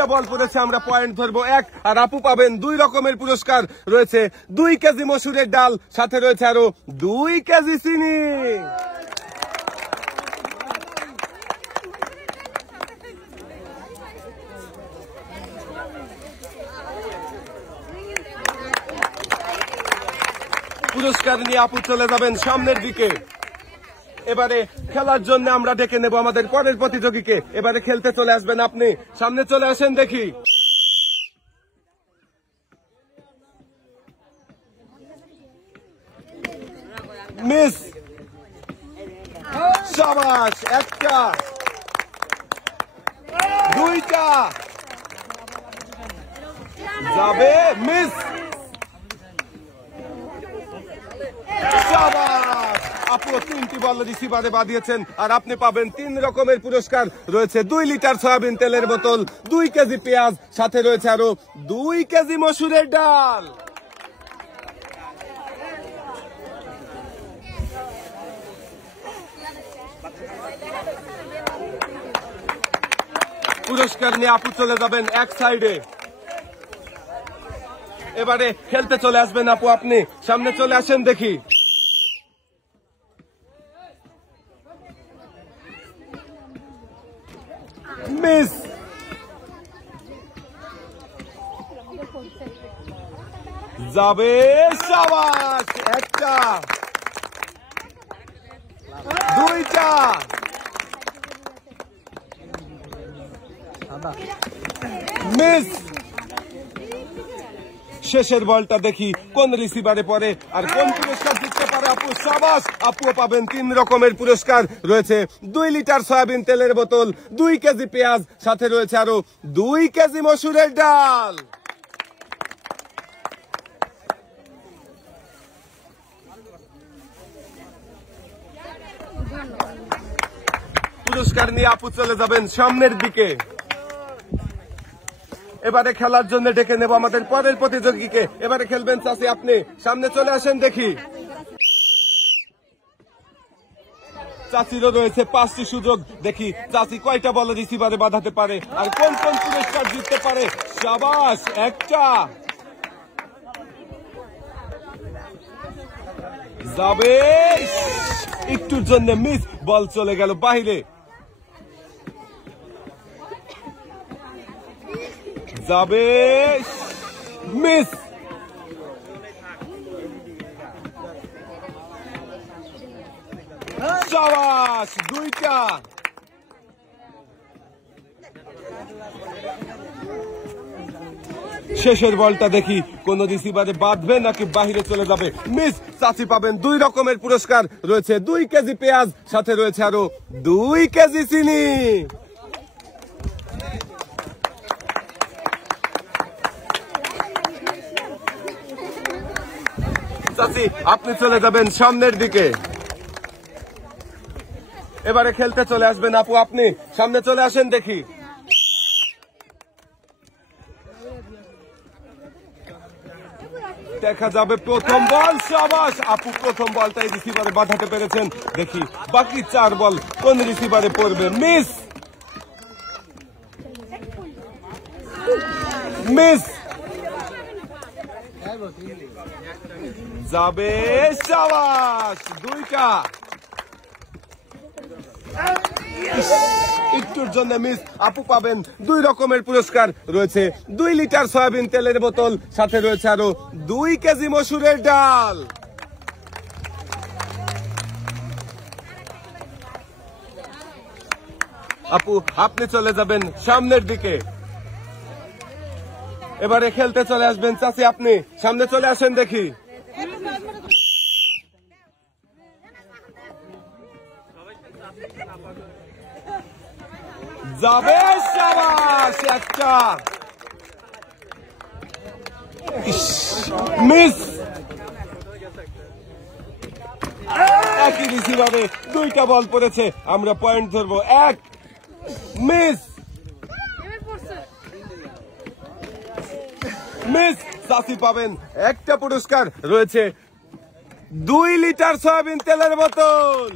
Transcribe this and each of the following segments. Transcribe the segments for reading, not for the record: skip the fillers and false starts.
দুইটা বল পড়েছে, আমরা পয়েন্ট ধরবো 1। আর আপু পাবেন 2 রকমের পুরস্কার রয়েছে, 2 কেজি মসুরের ডাল, সাথে রয়েছে আরো 2 কেজি চিনি। পুরস্কার নিয়ে আপু চলে যাবেন সামনের দিকে। এবারে খেলার জন্য আমরা ডেকে নেব আমাদের পরের প্রতিযোগীকে। এবারে খেলতে চলে আসবেন আপনি, সামনে চলে আসেন দেখি। মিস, শাবাশ, 1টা, 2টা, যাবে, মিস, শাবাশ। আপু 3টি বল রিসিভারে বাঁধিয়েছেন, আর আপনি পাবেন 3 রকমের পুরস্কার রয়েছে, 2 লিটার সয়াবিন তেলের বোতল, 2 কেজি পেঁয়াজ, সাথে রয়েছে আরো 2 কেজি মসুরের ডাল। পুরস্কার নিয়ে আপু চলে যাবেন এক সাইডে। এবারে খেলতে চলে আসবেন আপু, আপনি সামনে চলে আসেন দেখি। মিস, যাবে, শাবাশ, 1টা, 2টা, মিস। শেষের বলটা দেখি কোন রিসিভারে পড়ে আর কোন পুরস্কার জিততে পারে আপু। শাবাশ, আপুও পাবেন 3 রকমের পুরস্কার রয়েছে, 2 লিটার সয়াবিন তেলের বোতল, 2 কেজি পেঁয়াজ, সাথে রয়েছে আরো 2 কেজি মসুরের ডাল। পুরস্কার নিয়ে আপু চলে যাবেন সামনের দিকে। এবারে খেলার জন্য ডেকে নেব আমাদের পরের প্রতিযোগীকে। এবারে খেলবেন চাচি, আপনি সামনে চলে আসেন দেখি। চাচিরও রয়েছে 5টি সুযোগ, দেখি চাচি কয়টা বল রিসিভারে বাঁধাতে পারে আর কোন কোন পুরস্কার জিততে পারে। শাবাশ, 1টা, যাবে, একটুর জন্য মিস, বল চলে গেল বাহিরে, যাবে, মিস, শাবাশ, 2টা, শেষের বলটা দেখি কোন রিসিভারে বাঁধবে নাকি বাহিরে চলে যাবে। মিস, চাচি পাবেন 2 রকমের পুরস্কার রয়েছে, 2 কেজি পেঁয়াজ, সাথে রয়েছে আরো 2 কেজি চিনি। চাচি আপনি চলে যাবেন সামনের দিকে। এবারে খেলতে চলে আসবেন আপু, আপনি সামনে চলে আসেন দেখি। দেখা যাবে প্রথম বল, শাবাশ, আপু প্রথম বলটাই রিসিভারে বাঁধাতে পেরেছেন, দেখি বাকি 4 বল কোন রিসিভারে পড়বে। মিস, মিস, যাবে, শাবাশ, 2টা, একটুর জন্য মিস। আপু পাবেন 2 রকমের পুরস্কার রয়েছে, 2 লিটার সয়াবিন তেলের বোতল, সাথে রয়েছে আরো 2 কেজি মসুরের ডাল। আপু আপনি চলে যাবেন সামনের দিকে। এবারে খেলতে চলে আসবেন চাচি, আপনি সামনে চলে আসেন দেখি। যাবে, শাবাশ, 1টা, মিস, একই রিসিভারে 2টা বল পড়েছে, আমরা পয়েন্ট ধরবো 1। মিস, মিস, চাচি পাবেন 1টা পুরস্কার রয়েছে, 2 লিটার সয়াবিন তেলের বোতল।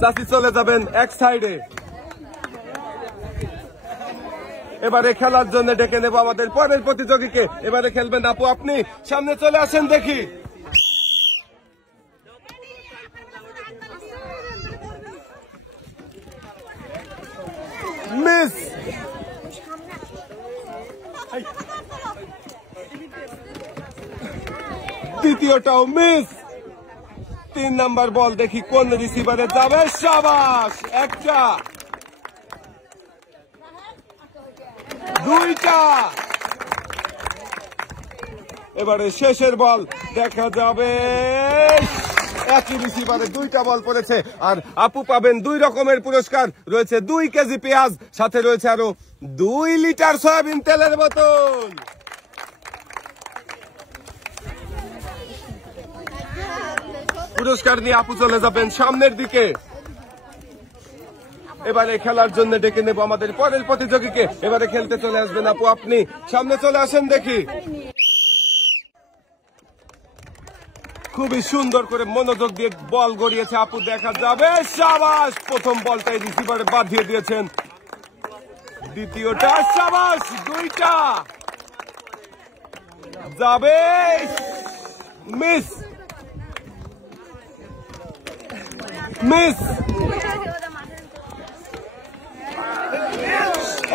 চাচি চলে যাবেন এক সাইডে। এবারে খেলার জন্য ডেকে নেব আমাদের পরের প্রতিযোগীকে। এবারে খেলবেন আপু আপনি, সামনে চলে আসেন দেখি। মিস, দ্বিতীয়টাও মিস। 3 নাম্বার বল, দেখি কোন রিসিভারে যাবে। শাবাশ, একটা, দুইটা। এবারে শেষের বল, দেখা যাবে। একই রিসিভারে 2টা বল পড়েছে। আর আপু পাবেন 2 রকমের পুরস্কার, রয়েছে 2 কেজি পেঁয়াজ, সাথে রয়েছে আরো 2 লিটার সয়াবিন তেলের বোতল। পুরস্কার নিয়ে আপু চলে যাবেন সামনের দিকে। এবারে খেলার জন্য ডেকে নেব আমাদের পরের প্রতিযোগীকে। এবারে খেলতে চলে আসবেন আপু আপনি, সামনে চলে আসেন দেখি। খুবই সুন্দর করে মনোযোগ দিয়ে বল গড়িয়েছে আপু, দেখা যাবে। শাবাশ, প্রথম বলটাই রিসিভারে বাঁধিয়ে দিয়েছেন। দ্বিতীয়টা, শাবাশ, 2টা যাবে। Miss, miss.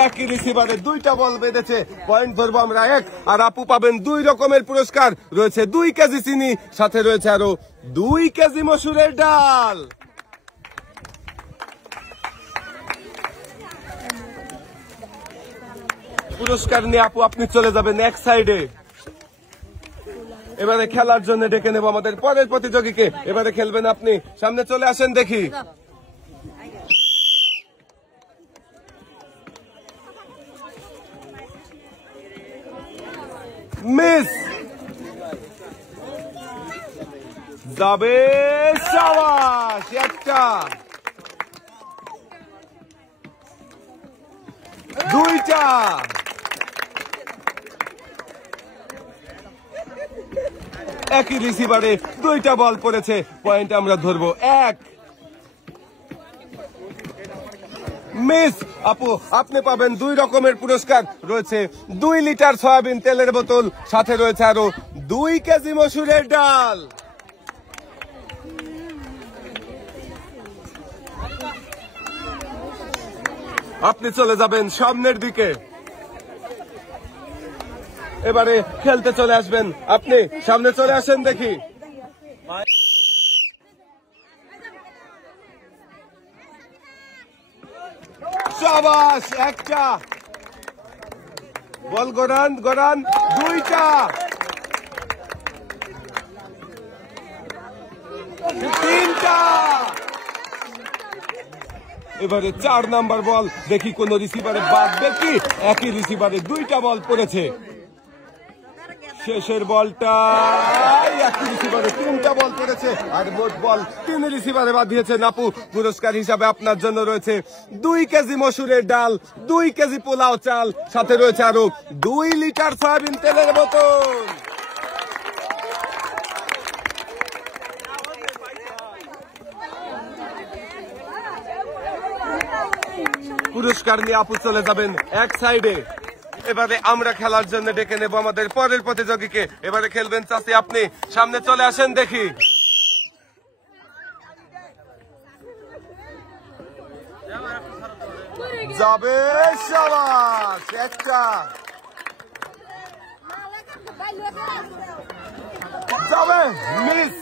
একই রিসিভারে 2টা বল বেঁধেছে। পয়েন্ট ধরবো আমরা 1। আর আপু পাবেন 2 রকমের পুরস্কার, রয়েছে 2 কেজি চিনি, সাথে রয়েছে আরো 2 কেজি মসুরের ডাল। পুরস্কার নিয়ে আপু আপনি চলে যাবেন এক সাইডে। এবারে খেলার জন্য ডেকে নেব আমাদের পরের প্রতিযোগীকে। এবারে খেলবেন আপনি, সামনে চলে আসেন দেখি। মিস, যাবে। শাবাশ, একটা, দুইটা। একই রিসিভারে 2টা বল পড়েছে। পয়েন্ট আমরা ধরবো 1। মিস। আপু আপনি পাবেন 2 রকমের পুরস্কার, রয়েছে 2 লিটার সয়াবিন তেলের বোতল, সাথে রয়েছে আরো 2 কেজি মসুরের ডাল। আপনি চলে যাবেন সামনের দিকে। এবারে খেলতে চলে আসবেন আপনি, সামনে চলে আসেন দেখি। শাবাশ, একটা বল গড়ান, গড়ান, 2টা, 3টা। এবারে 4 নাম্বার বল, দেখি কোন রিসিভারে বাঁধবে কি। একই রিসিভারে 2টা বল পড়েছে। শেষের বলটা একই রিসিভারে 3টা বল পড়েছে। আর মোট বল 3 রিসিভারে বাঁধিয়েছেন আপু। পুরস্কার হিসাবে আপনার জন্য রয়েছে 2 কেজি মসুরের ডাল, 2 কেজি পোলাও চাল, সাথে রয়েছে আরো 2 লিটার সয়াবিন তেলের বোতল। পুরস্কার নিয়ে আপু চলে যাবেন এক সাইডে। এবারে আমরা খেলার জন্য ডেকে নেব আমাদের পরের প্রতিযোগীকে। এবারে খেলবেন চাচি আপনি, সামনে চলে আসেন দেখি। যাবে। শাবাশ, একটা, যাবে। Miss,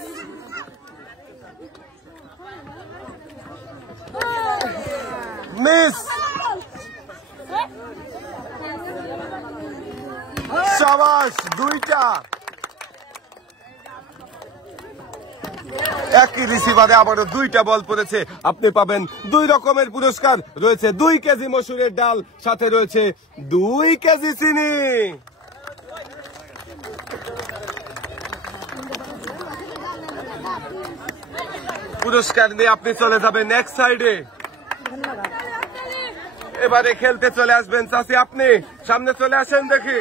miss. শাবাশ, 2টা। একই রিসিভারে আবারও 2টা বল পড়েছে। আপনি পাবেন 2 রকমের পুরস্কার, রয়েছে 2 কেজি মসুরের ডাল, সাথে রয়েছে 2 কেজি চিনি। পুরস্কার নিয়ে আপনি চলে যাবেন এক সাইডে। এবারে খেলতে চলে আসবেন চাচি আপনি, সামনে চলে আসেন দেখি।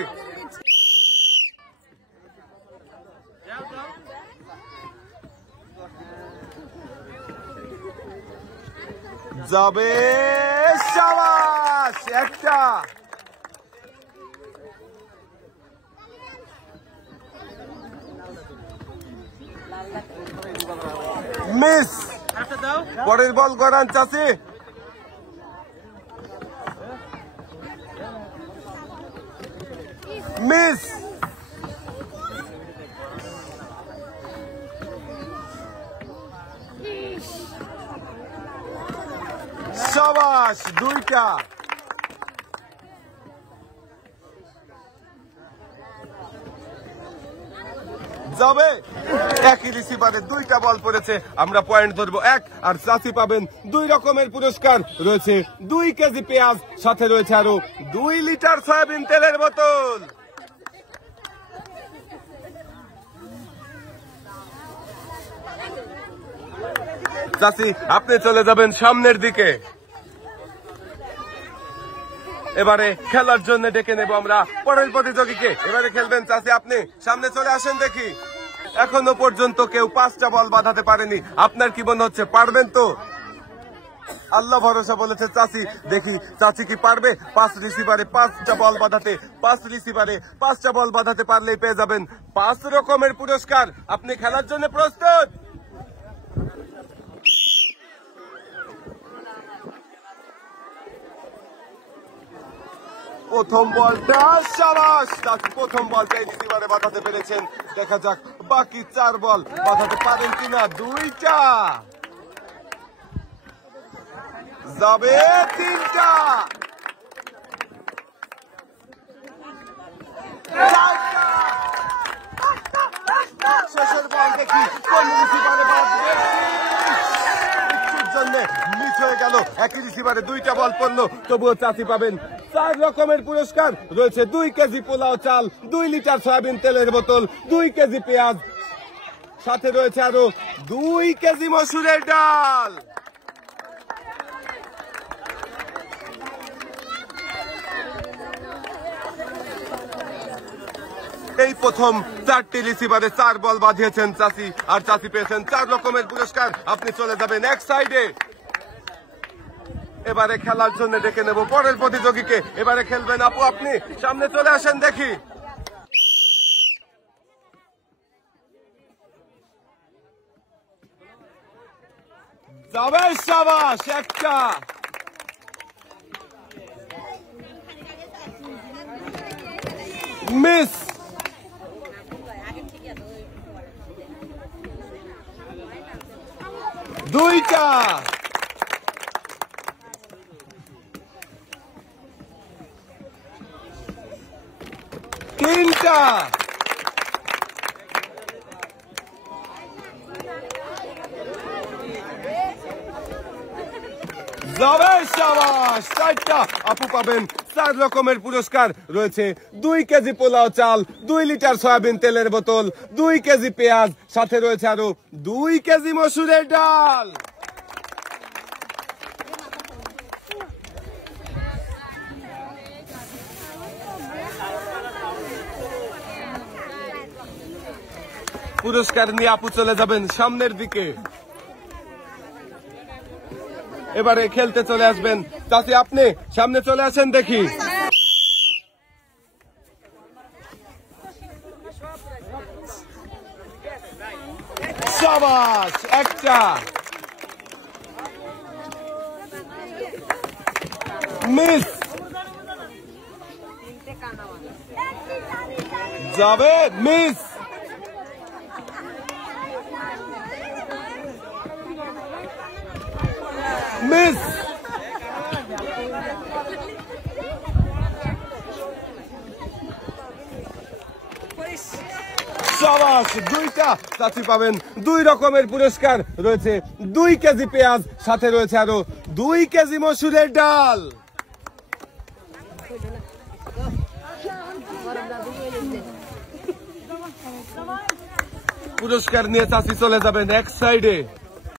যাবে, শাবাশ, একটা মিস। পরের বল করান চাচি। মিস। শাবাশ, দুইটা। যাবে, একই রিসিভারে দুইটা বল পড়েছে, আমরা পয়েন্ট ধরবো 1। আর চাচি পাবেন 2 রকমের পুরস্কার, রয়েছে 2 কেজি পেঁয়াজ, সাথে রয়েছে আরো 2 লিটার সয়াবিন তেলের বোতল। চাচি আপনি চলে যাবেন সামনের দিকে। এবারে খেলার জন্য ডেকে নেব আমরা পরের প্রতিযোগীকে। এবারে খেলবেন চাচি, আপনি সামনে চলে আসেন দেখি। এখনো পর্যন্ত কেউ 5টা বল বাঁধাতে পারেনি, আপনার কি মনে হচ্ছে পারবেন তো? আল্লাহ ভরসা বলেছে চাচি, দেখি চাচি কি পারবে 5 রিসিভারে 5টা বল বাঁধাতে। 5 রিসিভারে 5টা বল বাঁধাতে পারলেই পেয়ে যাবেন 5 রকমের পুরস্কার। আপনি খেলার জন্য প্রস্তুত? প্রথম বলটা, শাবাশ, চাচি প্রথম বলটাই রিসিভারে বাঁধাতে পেরেছেন। দেখা যাক বাকি 4 বল বাঁধাতে পারেন কিনা। 2টা যাবে, 3টা, 4টা। শেষের বল দেখি কোন রিসিভারে বাঁধবে। জন্য মিস হয়ে গেল। একই রিসিভারে 2টা বল পড়লো, তবুও চাচি পাবেন 4 রকমের পুরস্কার, রয়েছে 2 কেজি পোলাও চাল, 2 লিটার সয়াবিন তেলের বোতল, 2 কেজি পেঁয়াজ, সাথে রয়েছে আরো 2 কেজি মসুরের ডাল। এই প্রথম 4টি রিসিভারে 4 বল বাঁধিয়েছেন চাচি, আর চাচি পেয়েছেন 4 রকমের পুরস্কার। আপনি চলে যাবেন এক সাইডে। এবারে খেলার জন্য ডেকে নেব পরের প্রতিযোগীকে। এবারে খেলবেন আপু, আপনি সামনে চলে আসেন দেখি। যাবে, শাবাশ, একটা। মিস। দুইটা। তিনটা। যাবে, শাবাশ, 4টা। আপু পাবেন 4 রকমের পুরস্কার, রয়েছে 2 কেজি পোলাও চাল, 2 লিটার সয়াবিন তেলের বোতল, 2 কেজি পেঁয়াজ, সাথে রয়েছে আরো 2 কেজি মসুরের ডাল। পুরস্কার নিয়ে আপু চলে যাবেন সামনের দিকে। এবারে খেলতে চলে আসবেন চাচি, আপনি সামনে চলে আসেন দেখি। শাবাশ, একটা। মিস। যাবে, মিস। মিস। শাবাশ, 2টা। চাচি পাবেন 2 রকমের পুরস্কার, রয়েছে 2 কেজি পেঁয়াজ, সাথে রয়েছে আরো 2 কেজি মসুরের ডাল। পুরস্কার নিয়ে চাচি চলে যাবেন এক সাইডে।